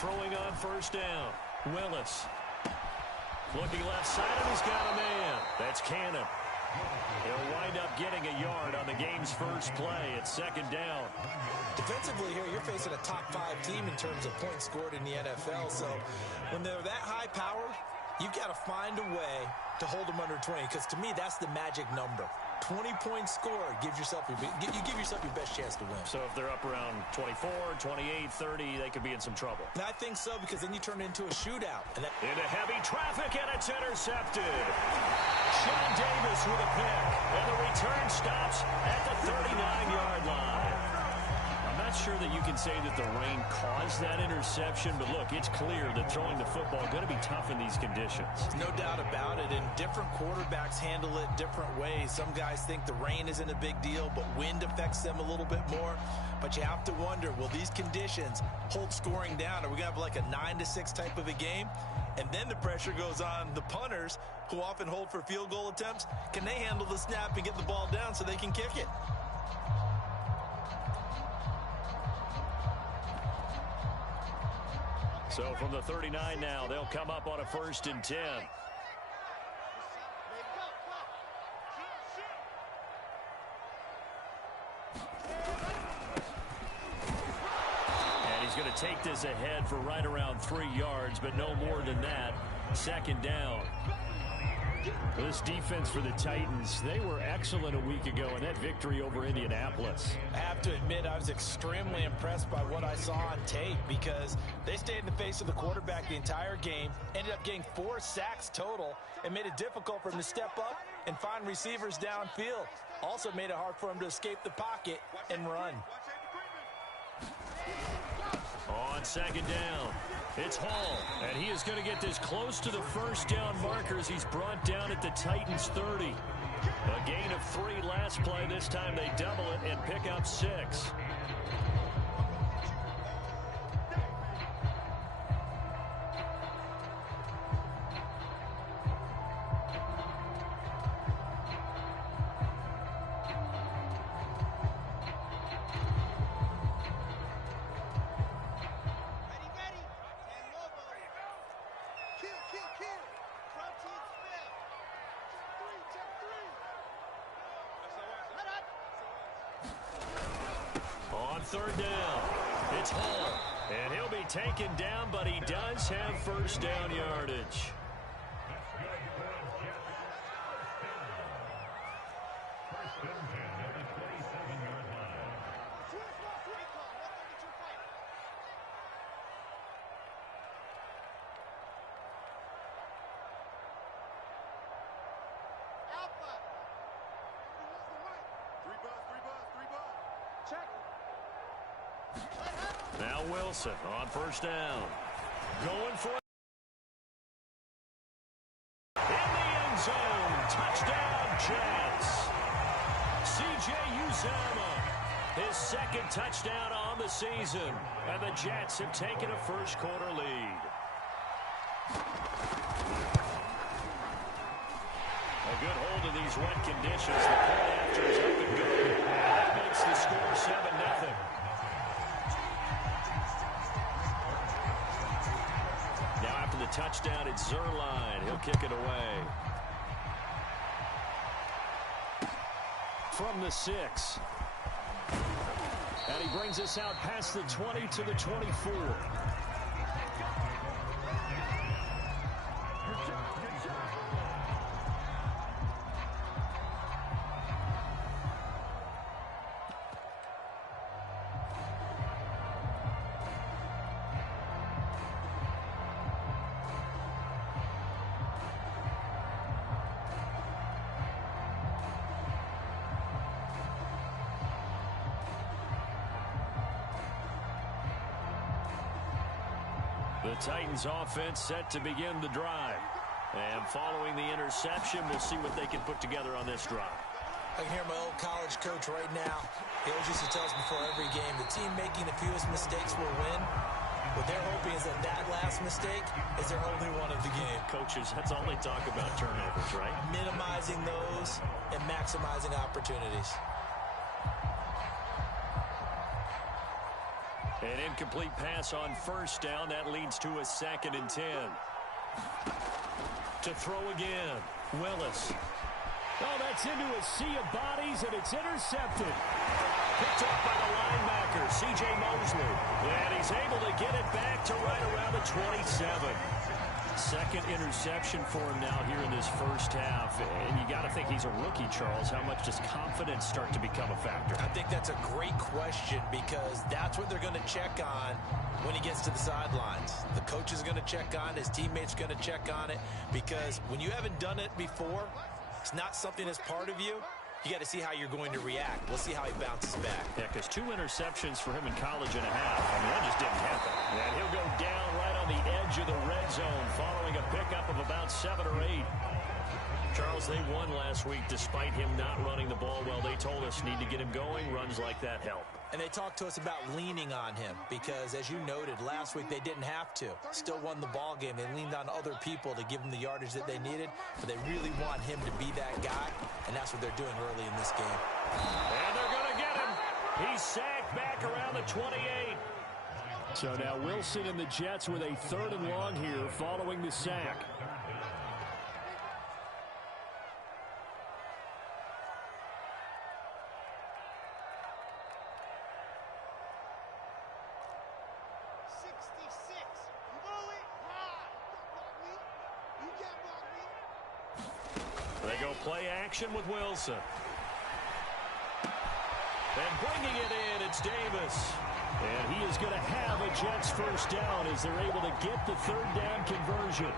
throwing on first down. Willis. Looking left side, and he's got a man. That's Cannon. He'll wind up getting a yard on the game's first play. It's second down. Defensively here, you're facing a top-5 team in terms of points scored in the NFL. So when they're that high-powered, you've got to find a way to hold them under 20. Because to me, that's the magic number. 20 points scored gives yourself you give yourself your best chance to win. So if they're up around 24, 28, 30, they could be in some trouble. And I think so, because then you turn it into a shootout. Into heavy traffic, and it's intercepted. Sean Davis with a pick, and the return stops at the 39-yard line. I'm not sure that you can say that the rain caused that interception, but look, it's clear that throwing the football is going to be tough in these conditions. No doubt about it, and different quarterbacks handle it different ways. Some guys think the rain isn't a big deal, but wind affects them a little bit more. But you have to wonder, will these conditions hold scoring down? Are we going to have like a 9-6 type of a game? And then the pressure goes on the punters, who often hold for field goal attempts. Can they handle the snap and get the ball down so they can kick it? So from the 39 now, they'll come up on a 1st and 10. And he's going to take this ahead for right around 3 yards, but no more than that. Second down. This defense for the Titans, they were excellent a week ago in that victory over Indianapolis. I have to admit, I was extremely impressed by what I saw on tape, because they stayed in the face of the quarterback the entire game, ended up getting 4 sacks total, and made it difficult for him to step up and find receivers downfield. Also made it hard for him to escape the pocket and run. On second down, it's Hall, and he is going to get this close to the first down markers. He's brought down at the Titans' 30. A gain of 3 last play. This time they double it and pick up 6. Third down, it's Hall, and he'll be taken down, but he does have first down yardage. Now Wilson on first down. Going for it. In the end zone. Touchdown, Jets. C.J. Uzomah, his 2nd touchdown on the season. And the Jets have taken a first-quarter lead. A good hold in these wet conditions. The point after is up and good. That makes the score 7-0. The touchdown, it's Zerline. He'll kick it away. From the 6. And he brings us out past the 20 to the 24. The Titans offense set to begin the drive. And following the interception, we'll see what they can put together on this drive. I can hear my old college coach right now. He always used to tell us before every game, the team making the fewest mistakes will win. What they're hoping is that that last mistake is their only one of the game. Coaches, that's all they talk about, turnovers, right? Minimizing those and maximizing opportunities. An incomplete pass on first down. That leads to a 2nd and 10. To throw again, Willis. Oh, that's into a sea of bodies, and it's intercepted. Picked up by the linebacker, C.J. Mosley. And he's able to get it back to right around the 27. 2nd interception for him now here in this first half. And you got to think he's a rookie, Charles. How much does confidence start to become a factor? I think that's a great question because that's what they're going to check on when he gets to the sidelines. The coach is going to check on it. His teammates are going to check on it because when you haven't done it before, it's not something that's part of you. You got to see how you're going to react. We'll see how he bounces back. Yeah, because 2 interceptions for him in college and a half. I mean, that just didn't happen. And he'll go down right on the edge of the red zone following a pickup of about 7 or 8. Charles, they won last week despite him not running the ball well. They told us need to get him going. Runs like that help. And they talked to us about leaning on him because, as you noted, last week they didn't have to. Still won the ball game. They leaned on other people to give them the yardage that they needed, but they really want him to be that guy, and that's what they're doing early in this game. And they're going to get him. He's sacked back around the 28. So now Wilson and the Jets with a 3rd and long here following the sack. They go play action with Wilson. And bringing it in, it's Davis. And he is going to have a Jets first down as they're able to get the 3rd down conversion.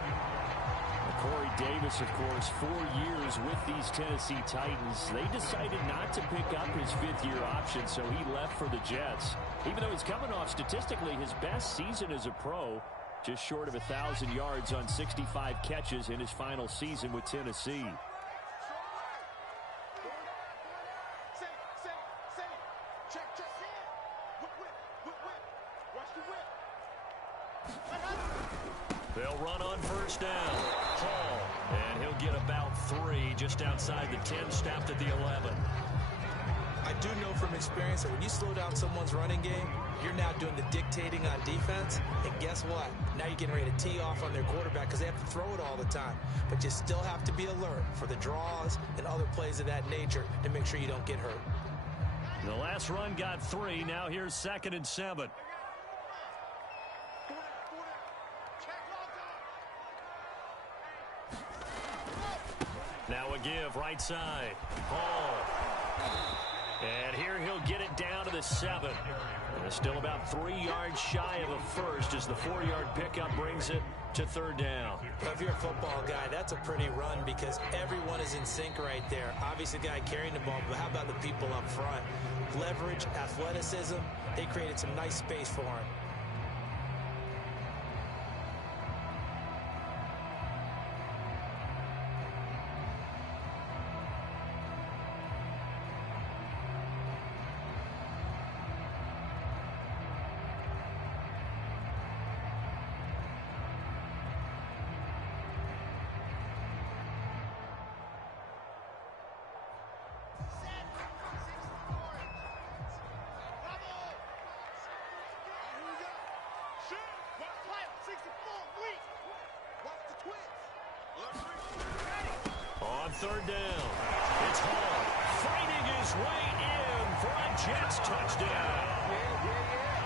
Corey Davis, of course, 4 years with these Tennessee Titans. They decided not to pick up his 5th-year option, so he left for the Jets. Even though he's coming off statistically his best season as a pro, just short of 1,000 yards on 65 catches in his final season with Tennessee. They'll run on first down. Hall, and he'll get about 3 just outside the 10, stopped at the 11. I do know from experience that when you slow down someone's running game, you're now doing the dictating on defense. And guess what? Now you're getting ready to tee off on their quarterback because they have to throw it all the time. But you still have to be alert for the draws and other plays of that nature to make sure you don't get hurt. The last run got 3. Now here's 2nd and 7. Now a give, right side. Hall. And here he'll get it down to the 7. And still about 3 yards shy of a first as the 4-yard pickup brings it to 3rd down. Well, if you're a football guy, that's a pretty run because everyone is in sync right there. Obviously, the guy carrying the ball, but how about the people up front? Leverage, athleticism, they created some nice space for him. On 3rd down, it's Hall fighting his way in for a Jets touchdown.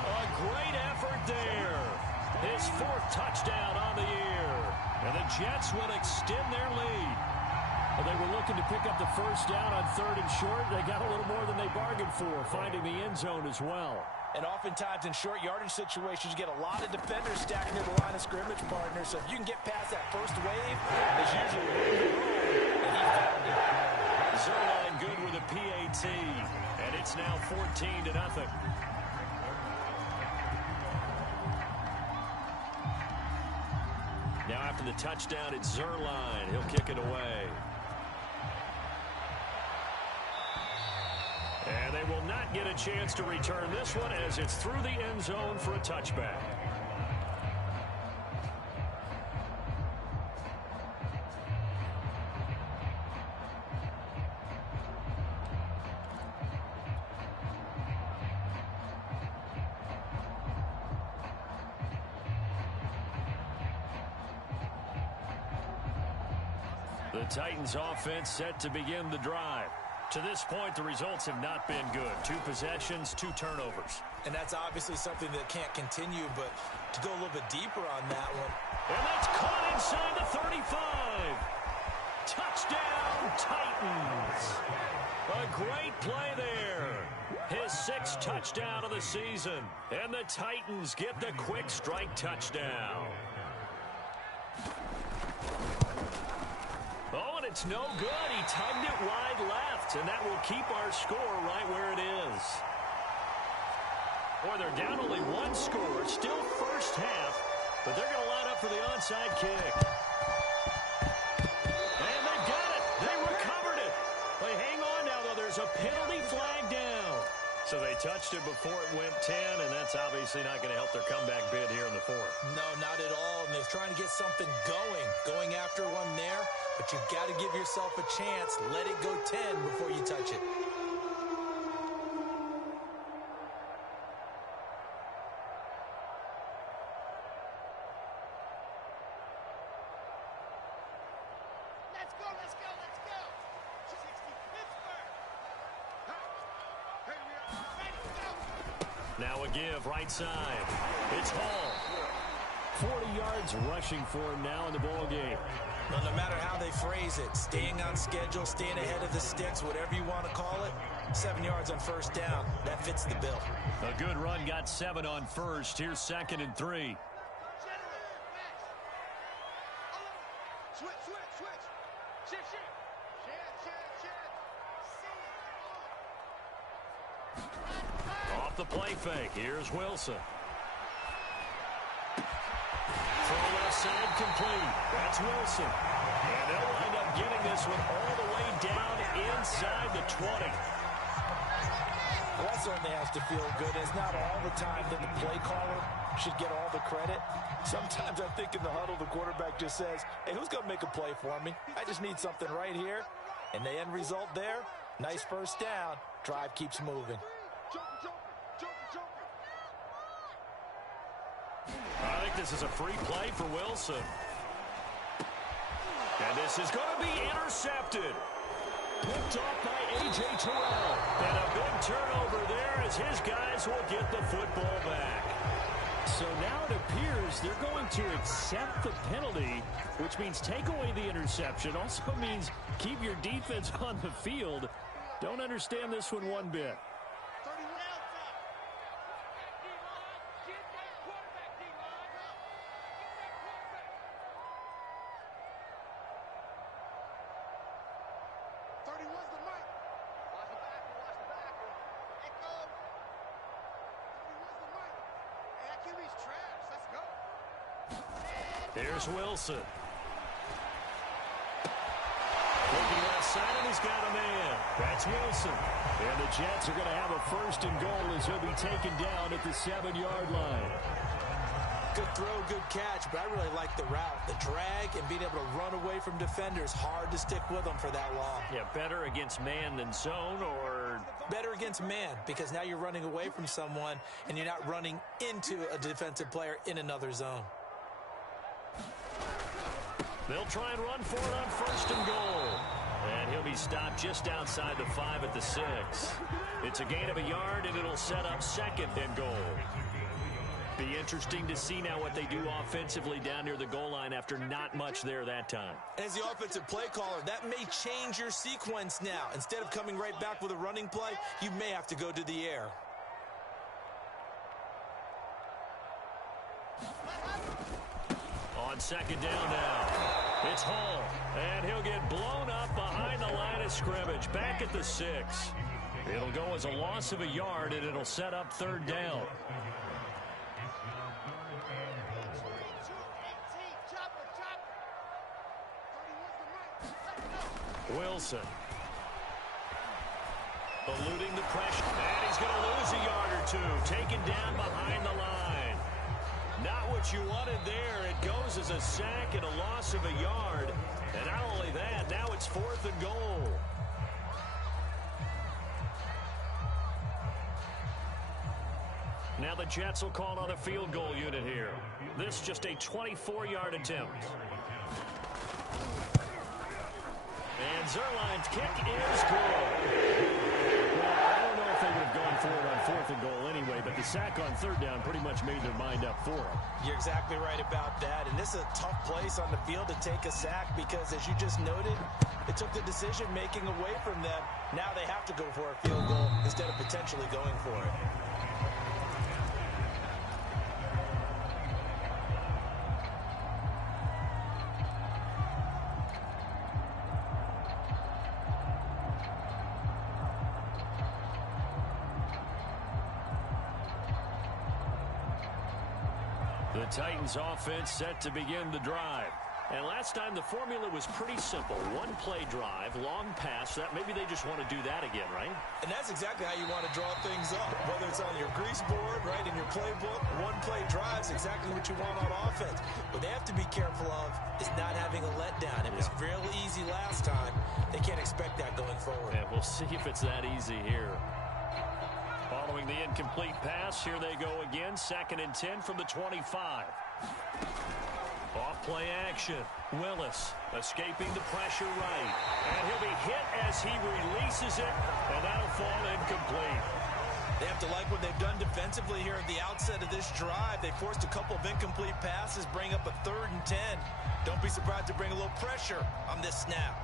A great effort there. His 4th touchdown on the year. And the Jets will extend their lead. Well, they were looking to pick up the first down on 3rd and short. They got a little more than they bargained for, finding the end zone as well. And oftentimes in short yardage situations, you get a lot of defenders stacked near the line of scrimmage, partner. So if you can get past that first wave, there's usually room to roll, and he found it. Zerline good with a PAT, and it's now 14-0. Now after the touchdown, it's Zerline. He'll kick it away. And they will not get a chance to return this one as it's through the end zone for a touchback. The Titans offense set to begin the drive. To this point, the results have not been good. 2 possessions, 2 turnovers. And that's obviously something that can't continue, but to go a little bit deeper on that one. And that's caught inside the 35. Touchdown, Titans. A great play there. His 6th touchdown of the season. And the Titans get the quick strike touchdown. Oh, and it's no good. He tugged it wide left, and that will keep our score right where it is. Boy, they're down only 1 score. Still first half, but they're going to line up for the onside kick. And they've got it. They recovered it. They hang on now, though. There's a penalty flag down. So they touched it before it went 10, and that's obviously not going to help their comeback bid here in the 4th. No, not at all. And they're trying to get something going after one there. But you've got to give yourself a chance. Let it go 10 before you touch it. Let's go, let's go, let's go. 60 Pittsburgh. Hey, we are ready to go. Now a give, right side. It's Hall. 40 yards rushing for him now in the ball game. Well, no matter how they phrase it, staying on schedule, staying ahead of the sticks, whatever you want to call it, 7 yards on first down. That fits the bill. A good run got 7 on first. Here's 2nd and 3. Switch. Off the play fake. Here's Wilson. Throw left side complete. That's Wilson. And they'll wind up getting this one all the way down inside the 20. Well, that certainly has to feel good. It's not all the time that the play caller should get all the credit. Sometimes I think in the huddle, the quarterback just says, hey, who's going to make a play for me? I just need something right here. And the end result there, nice first down. Drive keeps moving. I think this is a free play for Wilson. And this is going to be intercepted. Picked off by A.J. Terrell. And a big turnover there as his guys will get the football back. So now it appears they're going to accept the penalty, which means take away the interception. Also means keep your defense on the field. Don't understand this one bit. Here's Wilson. Looking left side, and he's got a man. That's Wilson. And the Jets are going to have a 1st and goal as he'll be taken down at the 7-yard line. Good throw, good catch, but I really like the route. The drag and being able to run away from defenders, hard to stick with them for that long. Yeah, better against man than zone, or better against man, because now you're running away from someone and you're not running into a defensive player in another zone. They'll try and run for it on 1st and goal. And he'll be stopped just outside the 5 at the 6. It's a gain of a yard, and it'll set up 2nd and goal. Be interesting to see now what they do offensively down near the goal line after not much there that time. As the offensive play caller, that may change your sequence now. Instead of coming right back with a running play, you may have to go to the air. On 2nd down now, it's Hall, and he'll get blown up behind the line of scrimmage, back at the 6. It'll go as a loss of a yard, and it'll set up 3rd down. Wilson. Eluding the pressure, and he's going to lose a yard or 2, taken down behind the line. Not what you wanted there. It goes as a sack and a loss of a yard. And not only that, now it's 4th and goal. Now the Jets will call on a field goal unit here. This just a 24-yard attempt. Zerline's kick is good. Well, I don't know if they would have gone for it on 4th and goal anyway, but the sack on 3rd down pretty much made their mind up for it. You're exactly right about that, and this is a tough place on the field to take a sack because, as you just noted, it took the decision-making away from them. Now they have to go for a field goal instead of potentially going for it. The Titans offense set to begin the drive. And last time the formula was pretty simple. One play drive, long pass. That maybe they just want to do that again, right? And that's exactly how you want to draw things up. Whether it's on your grease board, right, in your playbook, one play drive is exactly what you want on offense. What they have to be careful of is not having a letdown. It was real easy last time. They can't expect that going forward. And we'll see if it's that easy here. Following the incomplete pass, here they go again. 2nd and 10 from the 25. Off play action. Willis escaping the pressure right. And he'll be hit as he releases it, and that'll fall incomplete. They have to like what they've done defensively here at the outset of this drive. They forced a couple of incomplete passes, bring up a 3rd and 10. Don't be surprised to bring a little pressure on this snap.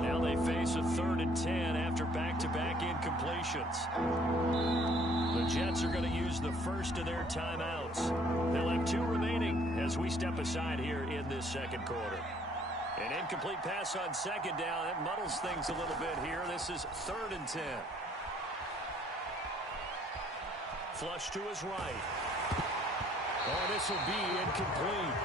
Now they face a 3rd and 10 after back-to-back incompletions. The Jets are going to use the first of their timeouts. They'll have 2 remaining as we step aside here in this 2nd quarter. An incomplete pass on 2nd down. That muddles things a little bit here. This is 3rd and 10. Flush to his right. Oh, this will be incomplete.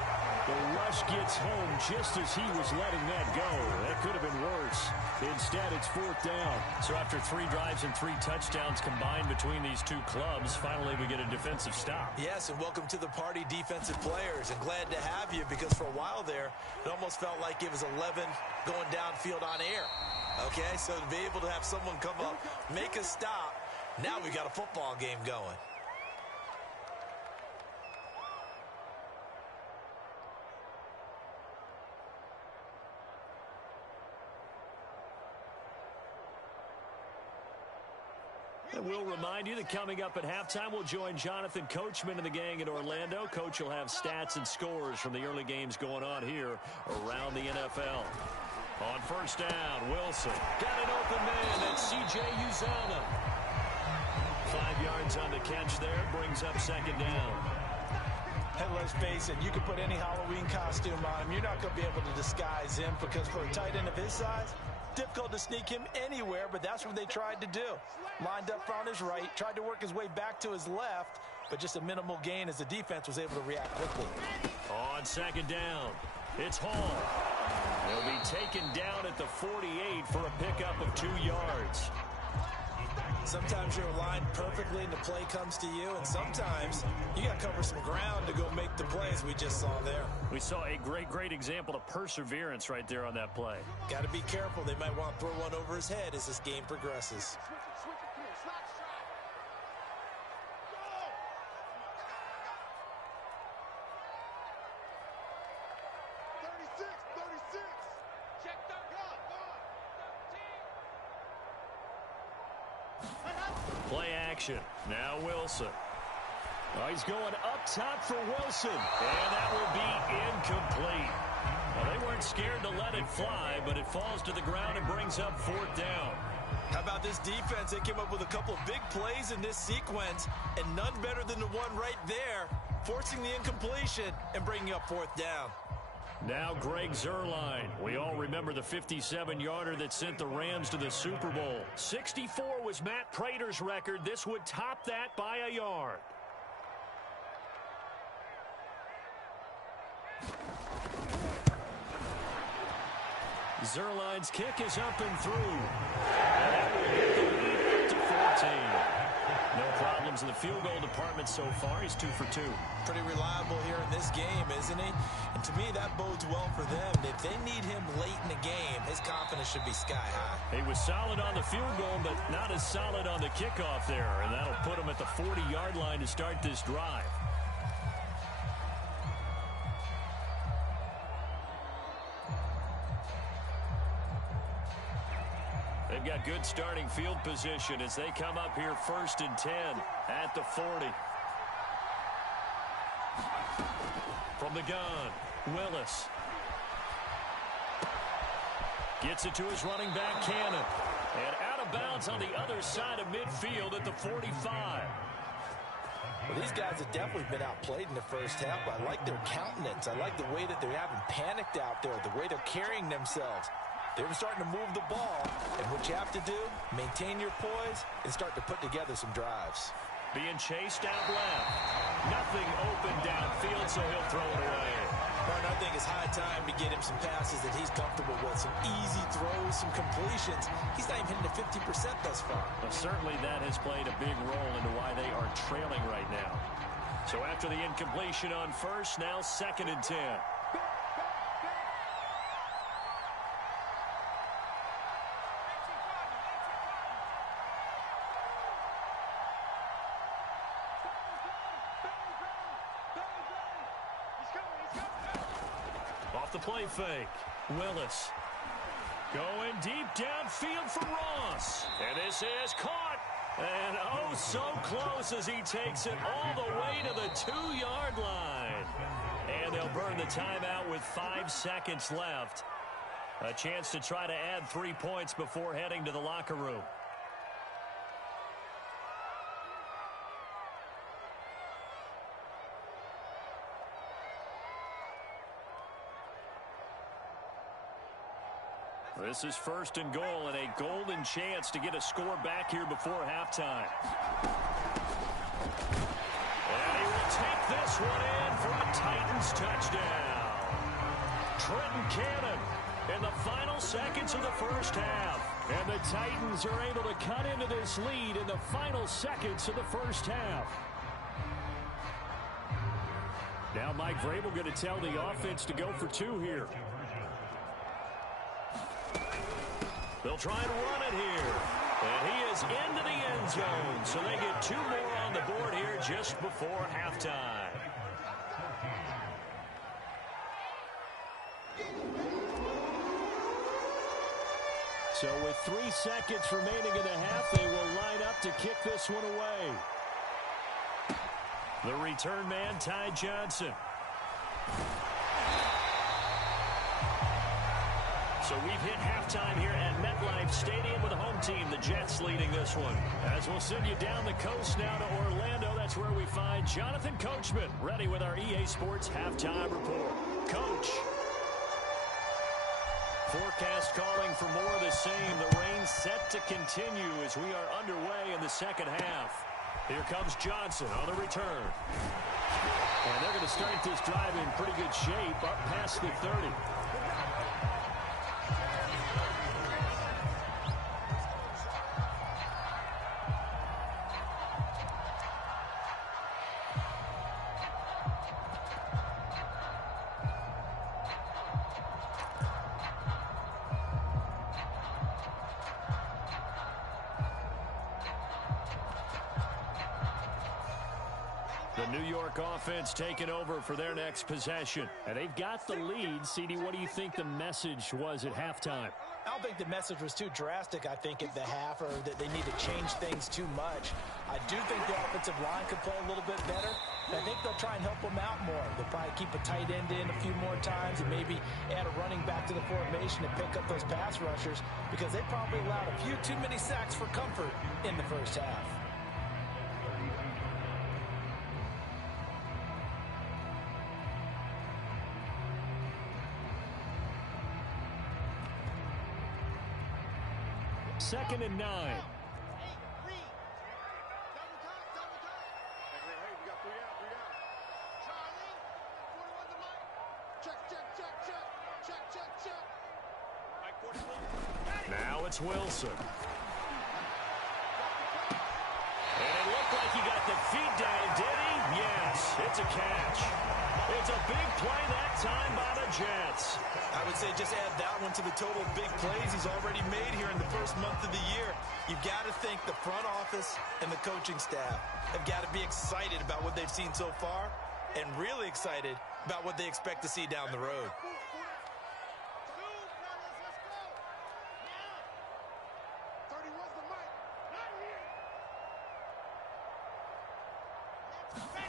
The rush gets home just as he was letting that go. That could have been worse. Instead, it's 4th down. So after 3 drives and 3 touchdowns combined between these two clubs, finally we get a defensive stop. Yes, and welcome to the party, defensive players. And glad to have you because for a while there, it almost felt like it was 11 going downfield on air. Okay, so to be able to have someone come up, make a stop, now we got a football game going. And we'll remind you that coming up at halftime, we'll join Jonathan Coachman and the gang in Orlando. Coach will have stats and scores from the early games going on here around the NFL. On 1st down, Wilson got an open man. That's C.J. Uzomah. 5 yards on the catch there, brings up 2nd down. And let's face it, you can put any Halloween costume on him. You're not going to be able to disguise him because for a tight end of his size, difficult to sneak him anywhere, but that's what they tried to do. Lined up on his right, tried to work his way back to his left, but just a minimal gain as the defense was able to react quickly. On 2nd down, it's Hall. He'll be taken down at the 48 for a pickup of 2 yards. Sometimes you're aligned perfectly and the play comes to you, and sometimes you got to cover some ground to go make the plays we just saw there. We saw a great example of perseverance right there on that play. Got to be careful. They might want to throw one over his head as this game progresses. Play action. Now Wilson. Oh, he's going up top for Wilson. And that will be incomplete. Well, they weren't scared to let it fly, but it falls to the ground and brings up 4th down. How about this defense? They came up with a couple of big plays in this sequence, and none better than the one right there, forcing the incompletion and bringing up 4th down. Now Greg Zuerlein. We all remember the 57-yarder that sent the Rams to the Super Bowl. 64 was Matt Prater's record. This would top that by a yard. Zuerlein's kick is up and through. And that will get the lead up to 14. No problems in the field goal department so far. He's 2 for 2. Pretty reliable here in this game, isn't he? And to me, that bodes well for them. If they need him late in the game, his confidence should be sky high. He was solid on the field goal, but not as solid on the kickoff there. And that'll put him at the 40-yard line to start this drive. They've got good starting field position as they come up here 1st and 10 at the 40. From the gun, Willis. Gets it to his running back, Cannon. And out of bounds on the other side of midfield at the 45. Well, these guys have definitely been outplayed in the first half. But I like their countenance. I like the way that they're having panicked out there, the way they're carrying themselves. They're starting to move the ball. And what you have to do, maintain your poise and start to put together some drives. Being chased out left. Nothing open downfield, so he'll throw it away. Martin, I think it's high time to get him some passes that he's comfortable with. Some easy throws, some completions. He's not even hitting the 50% thus far. Well, certainly that has played a big role into why they are trailing right now. So after the incompletion on first, now 2nd and 10. The play fake. Willis going deep downfield for Ross. And this is caught. And oh, so close as he takes it all the way to the 2-yard line. And they'll burn the timeout with 5 seconds left. A chance to try to add 3 points before heading to the locker room. This is 1st and goal and a golden chance to get a score back here before halftime. And he will take this one in for a Titans touchdown. Trenton Cannon in the final seconds of the first half. And the Titans are able to cut into this lead in the final seconds of the first half. Now Mike Vrabel going to tell the offense to go for 2 here. They'll try and run it here. And he is into the end zone. So they get 2 more on the board here just before halftime. So with 3 seconds remaining in the half, they will line up to kick this one away. The return man, Ty Johnson. So we've hit halftime here at MetLife Stadium with the home team, the Jets, leading this one. As we'll send you down the coast now to Orlando, that's where we find Jonathan Coachman, ready with our EA Sports halftime report. Coach. Forecast calling for more of the same. The rain set to continue as we are underway in the second half. Here comes Johnson on the return. And they're going to start this drive in pretty good shape up past the 30. New York offense taking over for their next possession. And they've got the lead. CD, what do you think the message was at halftime? I don't think the message was too drastic, I think, at the half, or that they need to change things too much. I do think the offensive line could play a little bit better. I think they'll try and help them out more. They'll probably keep a tight end in a few more times and maybe add a running back to the formation and pick up those pass rushers, because they probably allowed a few too many sacks for comfort in the first half. Second and 9. Hey, Reed. Double time. Hey, we got 3 out. Charlie, 41 to Mike. Check. Mike 41. Now it's Wilson. And it looked like he got the feet down, did he? Yes, it's a catch. It's a big play that time by the Jets. I would say just add that one to the total of big plays he's already made here in the first month of the year. You've got to think the front office and the coaching staff have got to be excited about what they've seen so far and really excited about what they expect to see down the road.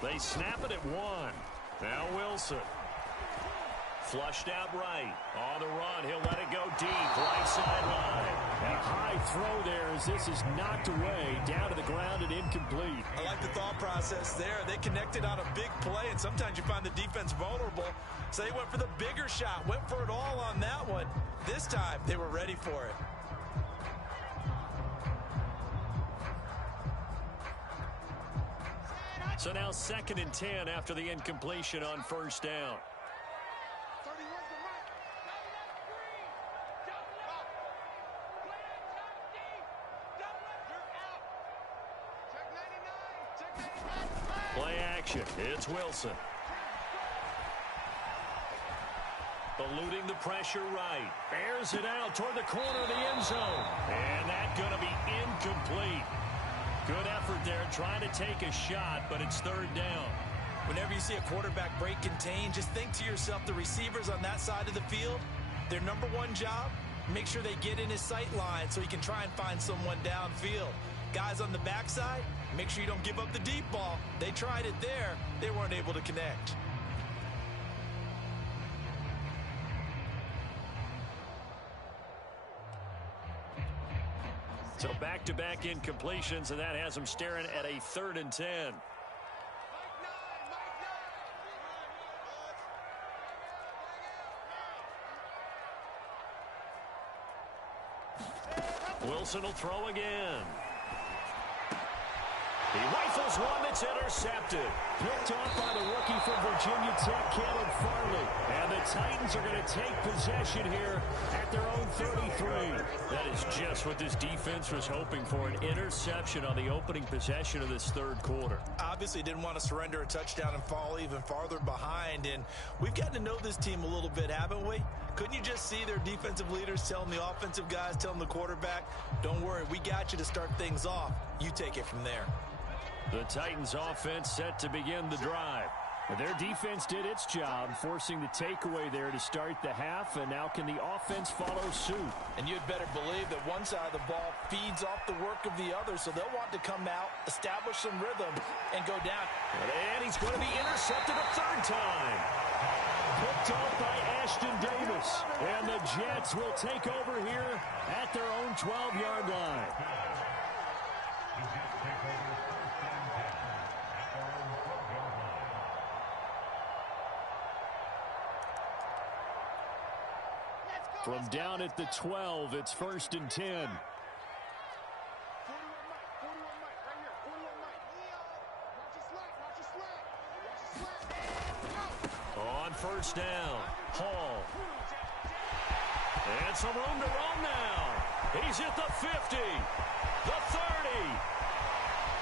They snap it at 1. Now Wilson. Flushed out right. On the run, he'll let it go deep. Right sideline. A high throw there as this is knocked away. Down to the ground and incomplete. I like the thought process there. They connected on a big play, and sometimes you find the defense vulnerable. So they went for the bigger shot. Went for it all on that one. This time, they were ready for it. So now 2nd and 10 after the incompletion on first down. 30, where's the mark? You're out. Check 99. Play action. It's Wilson. Eluding the pressure right. Airs it out toward the corner of the end zone. And that's going to be incomplete. Good effort there trying to take a shot, but it's 3rd down. Whenever you see a quarterback break contain, just think to yourself, the receivers on that side of the field, their number one job, make sure they get in his sight line so he can try and find someone downfield. Guys on the backside, make sure you don't give up the deep ball. They tried it there. They weren't able to connect. So back-to-back incompletions, and that has them staring at a 3rd and 10. Wilson will throw again. He rifles one that's intercepted. Picked off by the rookie from Virginia Tech, Caleb Farley. And the Titans are going to take possession here at their own 33. That is just what this defense was hoping for, an interception on the opening possession of this 3rd quarter. Obviously didn't want to surrender a touchdown and fall even farther behind. And we've gotten to know this team a little bit, haven't we? Couldn't you just see their defensive leaders telling the offensive guys, telling the quarterback, don't worry, we got you to start things off. You take it from there. The Titans offense set to begin the drive. Their defense did its job, forcing the takeaway there to start the half, and now can the offense follow suit? And you'd better believe that one side of the ball feeds off the work of the other, so they'll want to come out, establish some rhythm, and go down. And he's going to be intercepted a 3rd time. Picked off by Ashton Davis, and the Jets will take over here at their own 12-yard line. From down at the 12, it's 1st and 10. 41 Mike, 41 Mike, right here, 41 Mike. Watch your slack. On first down, Hall. And some room to run now. He's at the 50, the 30,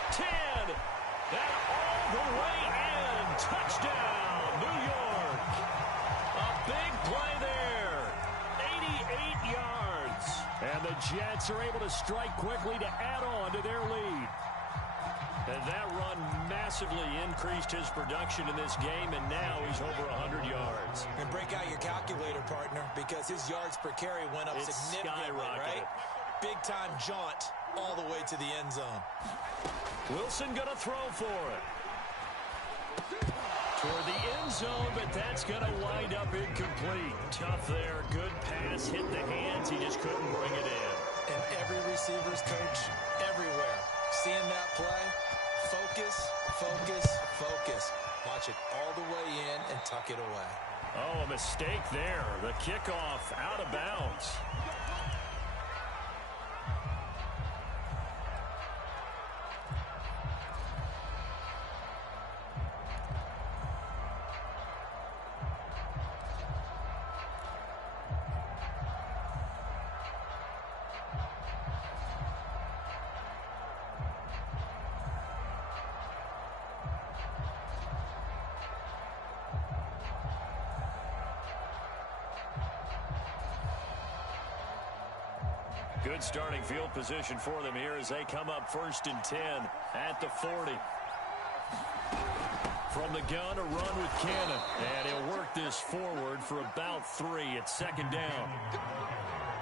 10, and all the way in. Touchdown, New York. A big play there. 88 yards. And the Jets are able to strike quickly to add on to their lead. And that run massively increased his production in this game, and now he's over 100 yards. And break out your calculator, partner, because his yards per carry went up significantly, right? Big-time jaunt all the way to the end zone. Wilson going to throw for it. Toward the end zone, but that's going to wind up incomplete. Tough there. Good pass. Hit the hands. He just couldn't bring it in. And every receiver's coach everywhere, seeing that play, focus, focus, focus. Watch it all the way in and tuck it away. Oh, a mistake there. The kickoff out of bounds. Good starting field position for them here as they come up 1st and 10 at the 40. From the gun, a run with Cannon. And he'll work this forward for about 3. It's second down.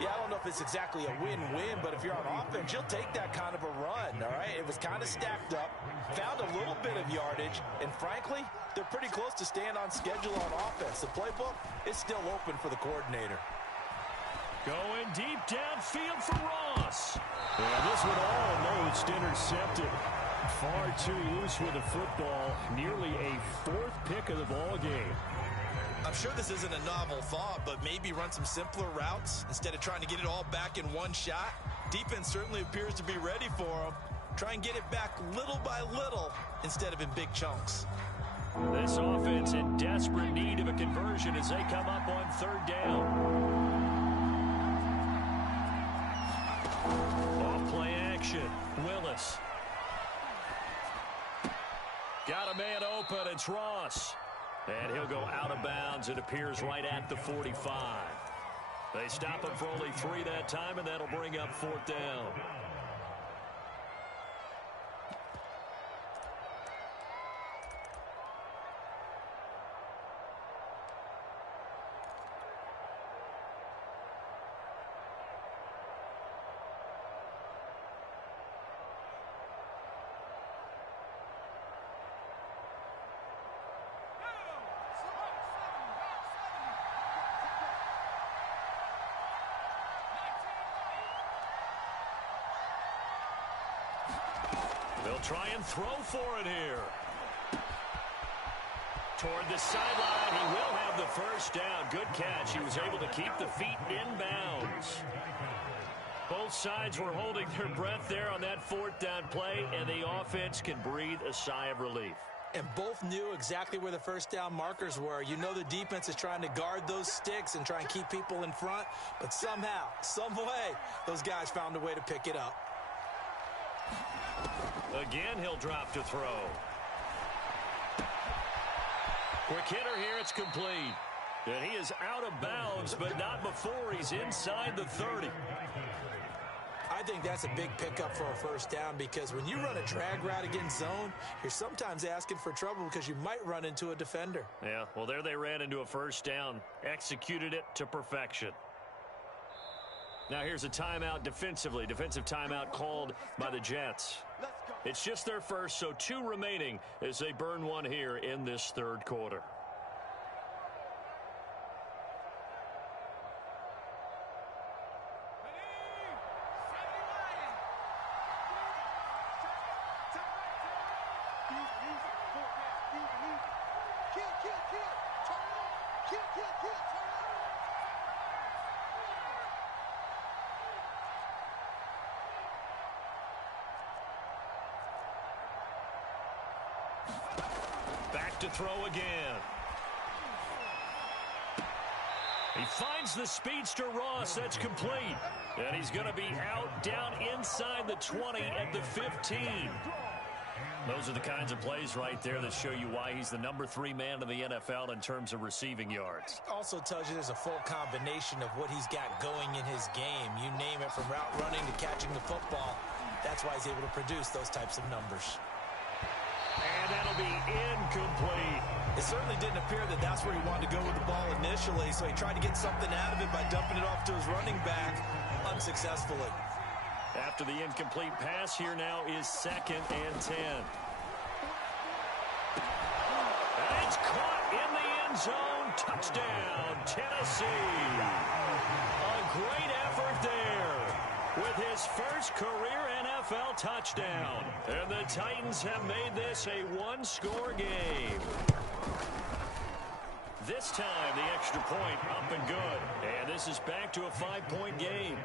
Yeah, I don't know if it's exactly a win-win, but if you're on offense, you'll take that kind of a run, all right? It was kind of stacked up, found a little bit of yardage, and frankly, they're pretty close to staying on schedule on offense. The playbook is still open for the coordinator. Going deep downfield for Ross. And this one almost intercepted. Far too loose with the football. Nearly a 4th pick of the ball game. I'm sure this isn't a novel thought, but maybe run some simpler routes instead of trying to get it all back in one shot. Defense certainly appears to be ready for them. Try and get it back little by little instead of in big chunks. This offense in desperate need of a conversion as they come up on 3rd down. Off-play action. Willis. Got a man open. It's Ross. And he'll go out of bounds. It appears right at the 45. They stop him for only 3 that time, and that'll bring up 4th down. They'll try and throw for it here. Toward the sideline, he will have the first down. Good catch. He was able to keep the feet in bounds. Both sides were holding their breath there on that 4th down play, and the offense can breathe a sigh of relief. And both knew exactly where the first down markers were. You know the defense is trying to guard those sticks and try and keep people in front, but somehow, some way, those guys found a way to pick it up. Again, he'll drop to throw. Quick hitter here, it's complete. And he is out of bounds, but not before he's inside the 30. I think that's a big pickup for a first down because when you run a drag route against zone, you're sometimes asking for trouble because you might run into a defender. Yeah, well, there they ran into a first down. Executed it to perfection. Now here's a timeout defensively. Defensive timeout called by the Jets. It's just their first, so 2 remaining as they burn one here in this 3rd quarter. Back to throw again. He finds the speedster Ross. That's complete. And he's going to be out down inside the 20 at the 15. Those are the kinds of plays right there that show you why he's the number 3 man in the NFL in terms of receiving yards. Also tells you there's a full combination of what he's got going in his game. You name it, from route running to catching the football. That's why he's able to produce those types of numbers. And that'll be incomplete. It certainly didn't appear that that's where he wanted to go with the ball initially, so he tried to get something out of it by dumping it off to his running back unsuccessfully. After the incomplete pass, here now is 2nd and 10. And it's caught in the end zone. Touchdown, Tennessee. A great effort there with his first career NFL touchdown. And the Titans have made this a 1-score game. This time, the extra point up and good. And this is back to a 5-point game.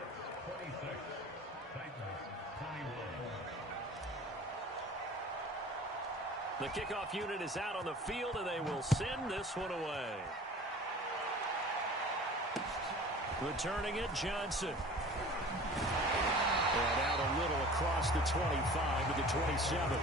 The kickoff unit is out on the field, and they will send this one away. Returning it, Johnson. And out a little across the 25 to the 27.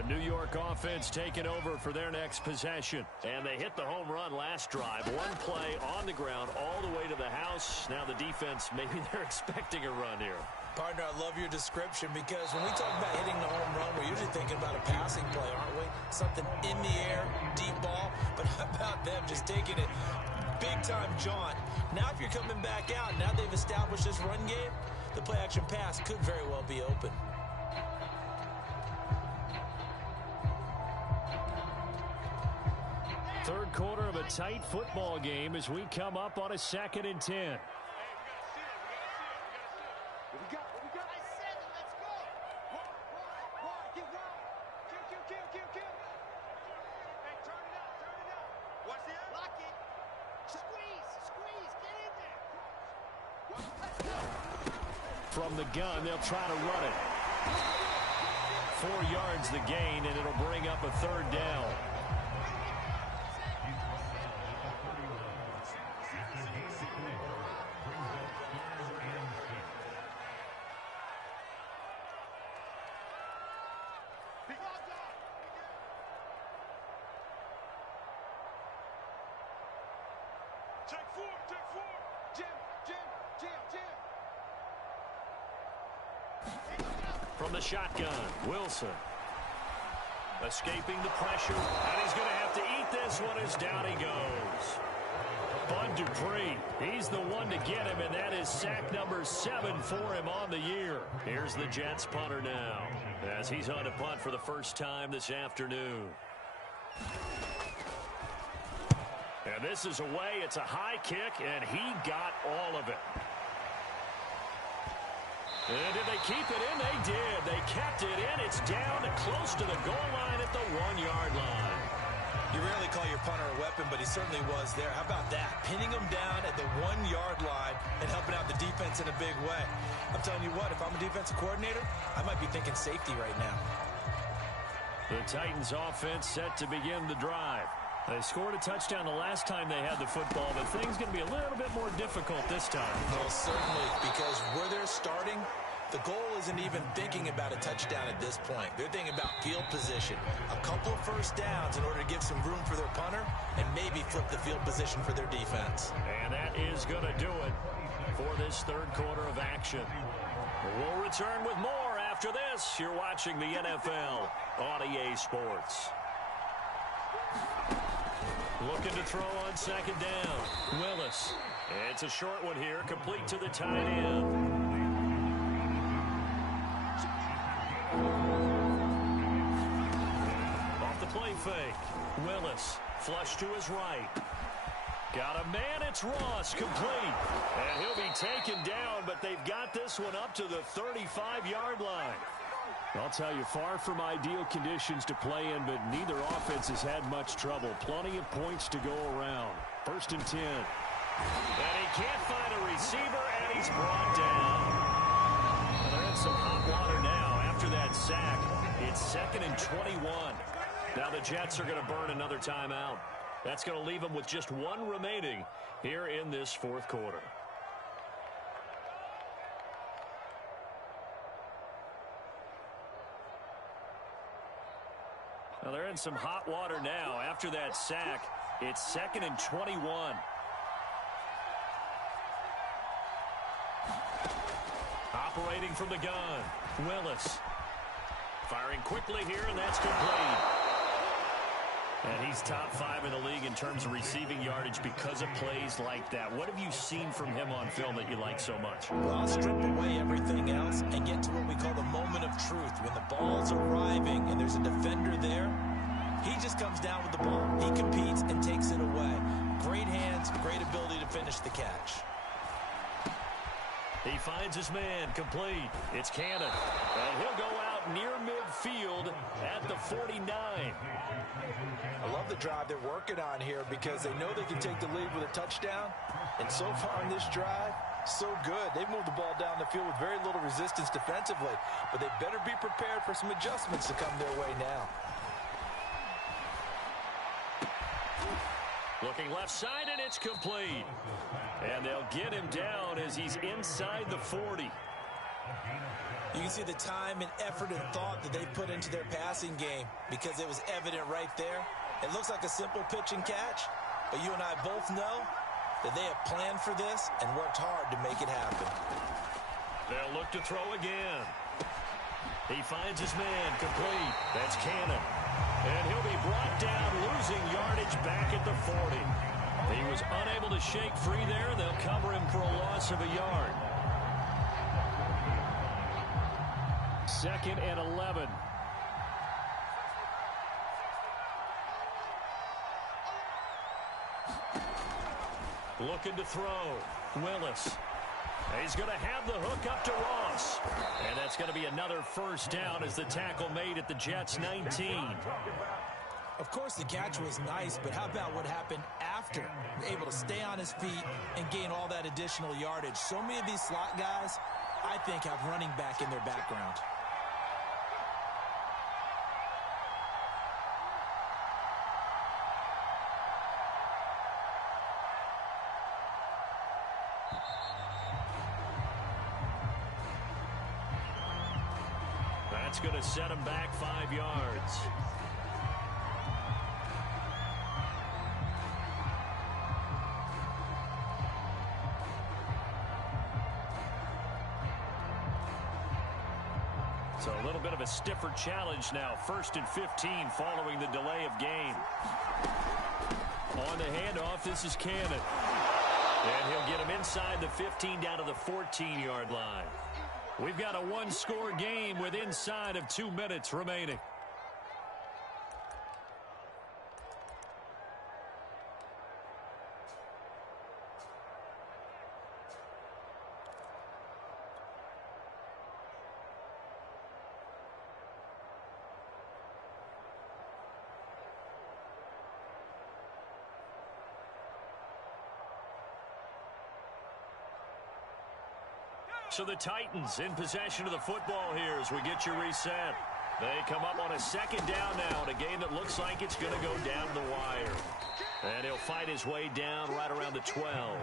The New York offense taking over for their next possession. And they hit the home run last drive. One play on the ground all the way to the house. Now the defense, maybe they're expecting a run here. Partner, I love your description because when we talk about hitting the home run, we're usually thinking about a passing play, aren't we? Something in the air, deep ball. But how about them just taking it big-time jaunt? Now if you're coming back out, now they've established this run game, the play-action pass could very well be open. Third quarter of a tight football game as we come up on a 2nd and 10. From the gun, they'll try to run it. 4 yards the gain, and it'll bring up a 3rd down. From the shotgun, Wilson. Escaping the pressure, and he's going to have to eat this one as down he goes. Bud Dupree, he's the one to get him, and that is sack number 7 for him on the year. Here's the Jets punter now, as he's on to punt for the first time this afternoon. And this is away. It's a high kick, and he got all of it. And did they keep it in? They did. They kept it in. It's down close to the goal line at the 1-yard line. You rarely call your punter a weapon, but he certainly was there. How about that? Pinning him down at the 1-yard line and helping out the defense in a big way. I'm telling you what, if I'm a defensive coordinator, I might be thinking safety right now. The Titans offense set to begin the drive. They scored a touchdown the last time they had the football, but things going to be a little bit more difficult this time. Well, certainly, because where they're starting, the goal isn't even thinking about a touchdown at this point. They're thinking about field position. A couple of first downs in order to give some room for their punter and maybe flip the field position for their defense. And that is going to do it for this third quarter of action. We'll return with more after this. You're watching the NFL on EA Sports. Looking to throw on 2nd down. Willis. It's a short one here, complete to the tight end. Off the play fake. Willis. Flush to his right. Got a man, it's Ross, complete. And he'll be taken down, but they've got this one up to the 35-yard line. I'll tell you, far from ideal conditions to play in, but neither offense has had much trouble. Plenty of points to go around. 1st and 10. And he can't find a receiver, and he's brought down. Well, they're in some hot water now after that sack. It's 2nd and 21. Now the Jets are going to burn another timeout. That's going to leave them with just 1 remaining here in this 4th quarter. Now they're in some hot water now after that sack. It's 2nd and 21. Operating from the gun, Willis. Firing quickly here, and that's complete. And he's top 5 in the league in terms of receiving yardage because of plays like that. What have you seen from him on film that you like so much? Well, I'll strip away everything else and get to what we call the moment of truth. When the ball's arriving and there's a defender there, he just comes down with the ball. He competes and takes it away. Great hands, great ability to finish the catch. He finds his man, complete. It's Cannon, and he'll go out near midfield at the 49. I love the drive they're working on here because they know they can take the lead with a touchdown. And so far on this drive, so good. They've moved the ball down the field with very little resistance defensively, but they better be prepared for some adjustments to come their way now. Looking left side, and it's complete. And they'll get him down as he's inside the 40. You can see the time and effort and thought that they put into their passing game because it was evident right there. It looks like a simple pitch and catch, but you and I both know that they have planned for this and worked hard to make it happen. They'll look to throw again. He finds his man complete. That's Cannon. And he'll be brought down, losing yardage back at the 40. He was unable to shake free there. They'll cover him for a loss of a yard. 2nd and 11. Looking to throw. Willis. He's going to have the hook up to Ross. And that's going to be another first down as the tackle made at the Jets' 19. Of course, the catch was nice, but how about what happened after? Able to stay on his feet and gain all that additional yardage. So many of these slot guys, I think, have running back in their background. That's going to set him back 5 yards. So a little bit of a stiffer challenge now. 1st and 15 following the delay of game. On the handoff, this is Cannon. And he'll get him inside the 15 down to the 14-yard line. We've got a one-score game with inside of 2 minutes remaining. So the Titans in possession of the football here as we get you reset. They come up on a 2nd down now in a game that looks like it's going to go down the wire. And he'll fight his way down right around the 12.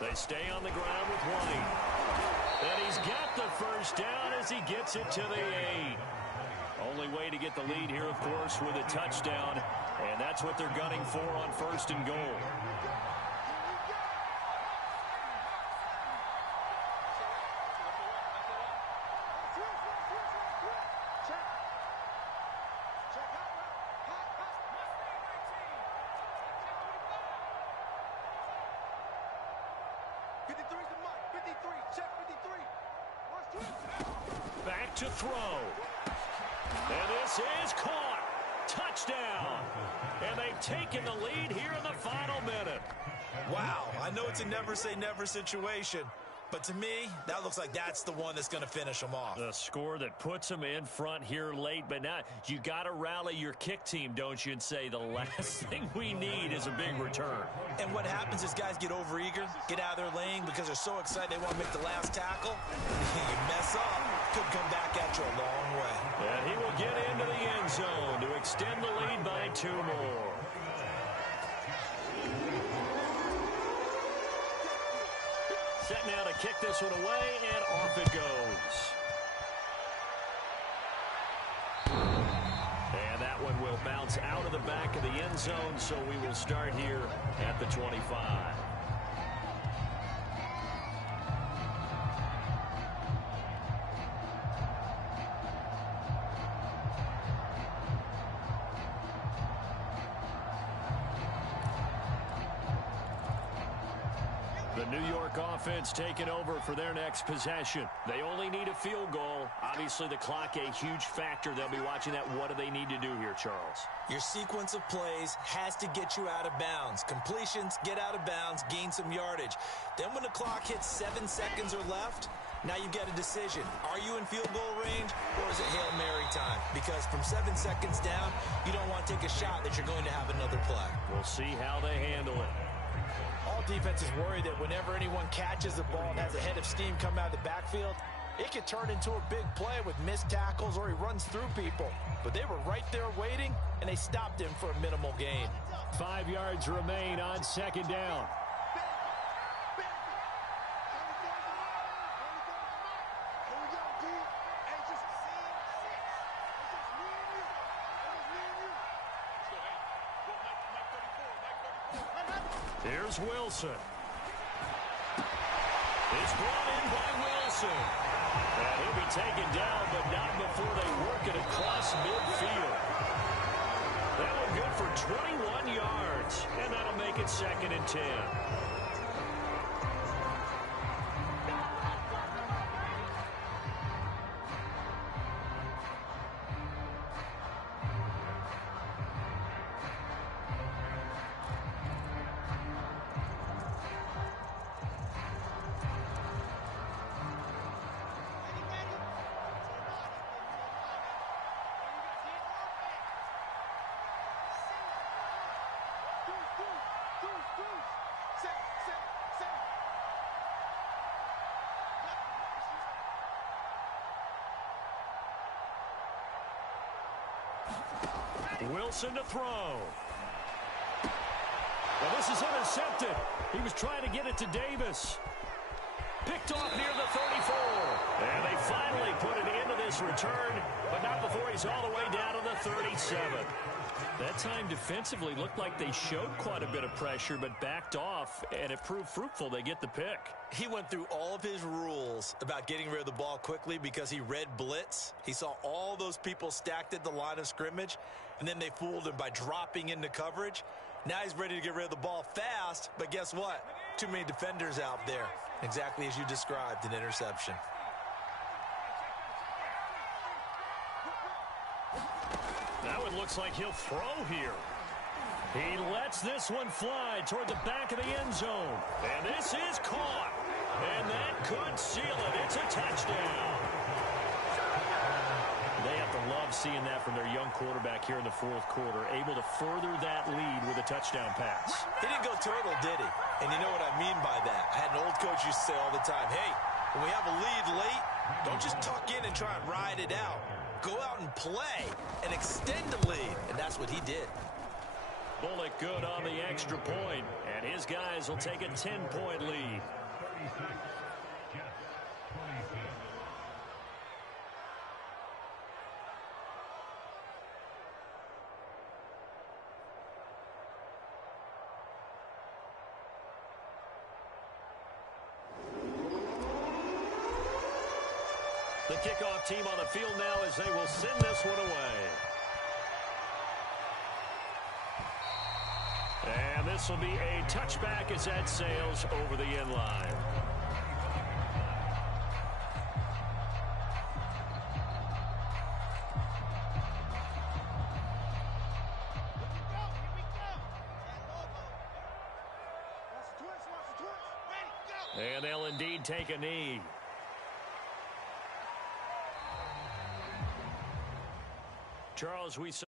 They stay on the ground with White. And he's got the first down as he gets it to the 8. Only way to get the lead here, of course, with a touchdown. And that's what they're gunning for on 1st and goal. Back to throw. And this is caught. Touchdown. And they've taken the lead here in the final minute. Wow, I know it's a never-say-never situation, but to me, that looks like that's the one that's going to finish them off. The score that puts them in front here late, but now you got to rally your kick team, don't you, and say the last thing we need is a big return. And what happens is guys get overeager, get out of their lane because they're so excited they want to make the last tackle. You mess up, could come back at you a long way. And he will get into the end zone to extend the lead by 2 more. Set now to kick this one away, and off it goes. And that one will bounce out of the back of the end zone, so we will start here at the 25. The New York offense taking over for their next possession. They only need a field goal. Obviously, the clock a huge factor. They'll be watching that. What do they need to do here, Charles? Your sequence of plays has to get you out of bounds. Completions, get out of bounds, gain some yardage. Then when the clock hits 7 seconds or left, Now you've got a decision. Are you in field goal range, or is it Hail Mary time? Because from 7 seconds down, you don't want to take a shot that you're going to have another play. We'll see how they handle it. All defenses worry that whenever anyone catches the ball and has a head of steam come out of the backfield, it could turn into a big play with missed tackles or he runs through people. But they were right there waiting, and they stopped him for a minimal gain. 5 yards remain on second down. Here's Wilson. It's brought in by Wilson. And he'll be taken down, but not before they work it across midfield. That one good for 21 yards, and that'll make it 2nd and 10. Wilson to throw. Well, this is intercepted. He was trying to get it to Davis. Picked off near the 34. And they finally put it into this return, but not before he's all the way down to the 37. That time defensively looked like they showed quite a bit of pressure, but backed off, and it proved fruitful. They get the pick. He went through all of his rules about getting rid of the ball quickly because he read blitz. He saw all those people stacked at the line of scrimmage, and then they fooled him by dropping into coverage. Now he's ready to get rid of the ball fast, but guess what? Too many defenders out there. Exactly as you described, an interception. That one looks like he'll throw here. He lets this one fly toward the back of the end zone. And this is caught. And that could seal it. It's a touchdown. They have to love seeing that from their young quarterback here in the 4th quarter, able to further that lead with a touchdown pass. He didn't go turtle, did he? And you know what I mean by that. I had an old coach used to say all the time, hey, when we have a lead late, don't just tuck in and try and ride it out. Go out and play and extend the lead. And that's what he did. Bullock good on the extra point, and his guys will take a 10-point lead. The kickoff team on the field now as they will send this one away. And this will be a touchback as that sails over the end line. And they'll indeed take a knee. Charles, we saw